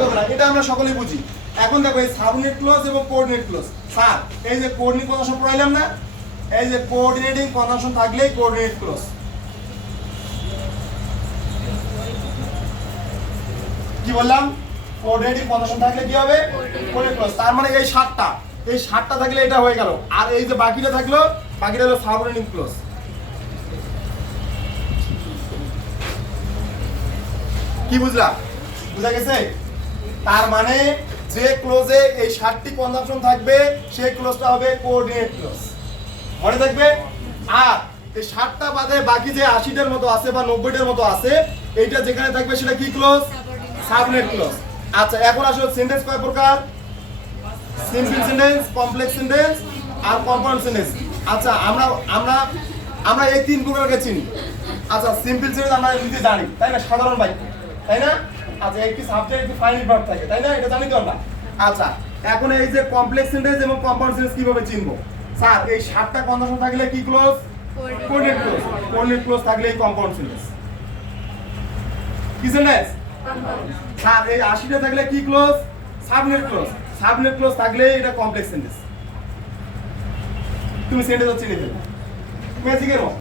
করবে না, এটা আমরা সকলেই বুঝি। এখন দেখো এই সাবনেট ক্লজ এবং কোঅর্ডিনেট ক্লজ। স্যার এই যে কোঅর্ডিনেট কনজাংশন পড়াইলাম না, এই যে কোঅর্ডিনেটিং কনজাংশন থাকলেই কোঅর্ডিনেট ক্লজ। কি বললাম? কোঅর্ডিনেটিং কনজাংশন থাকলে কি হবে? Coordinate clause. তার মানে এই 7টা থাকলে এটা হয়ে গেল, আর এই যে বাকিটা থাকলো, বাকিটা হলো সাবঅর্ডিনেটিং ক্লজ। কি বুঝলা? বুঝা গেছে? তার মানে যে ক্লোজে এই 7টি কনজাংশন থাকবে সেই ক্লোজটা হবে কোঅর্ডিনেট ক্লোজ, মনে থাকবে। আর এই 7টা বাদে বাকি যে 80টার মতো আছে বা 90টার মতো আছে, এইটা যেখানে থাকবে সেটা কি ক্লোজ? Subordinate clause. আচ্ছা এখন আসলে সেন্টেন্স কয় প্রকার? সিম্পল সেন্টেন্স, কমপ্লেক্স সেন্টেন্স আর কম্পাউন্ড সেন্টেন্স। আচ্ছা আমরা এই 3 প্রকারকে চিনি। আচ্ছা সিম্পল সেন্টেন্স আমরা নিজে জানি, তাই না? সাধারণ বাক্য, তাই না? আচ্ছা একটি সাবজেক্ট একটি ফাইনাইট ভার্ব থাকে, তাই না? এটা জানি তো আমরা। আচ্ছা এখন এই যে কমপ্লেক্স সেন্টেন্স এবং কম্পাউন্ড সেন্টেন্স কিভাবে চিনবো? স্যার এই 7টা কনজাংশন থাকলে কি close? Coordinate close. Coordinate close থাকলে এই কম্পাউন্ড সেন্টেন্স। কি সেন্টেন্স? স্যার এই 80টা থাকলে কি close? Subnet close. Subnet close থাকলে এটা কমপ্লেক্স সেন্টেন্স। তুমি সেন্টেন্স চিনে ফেলো ম্যাজিকের মতো।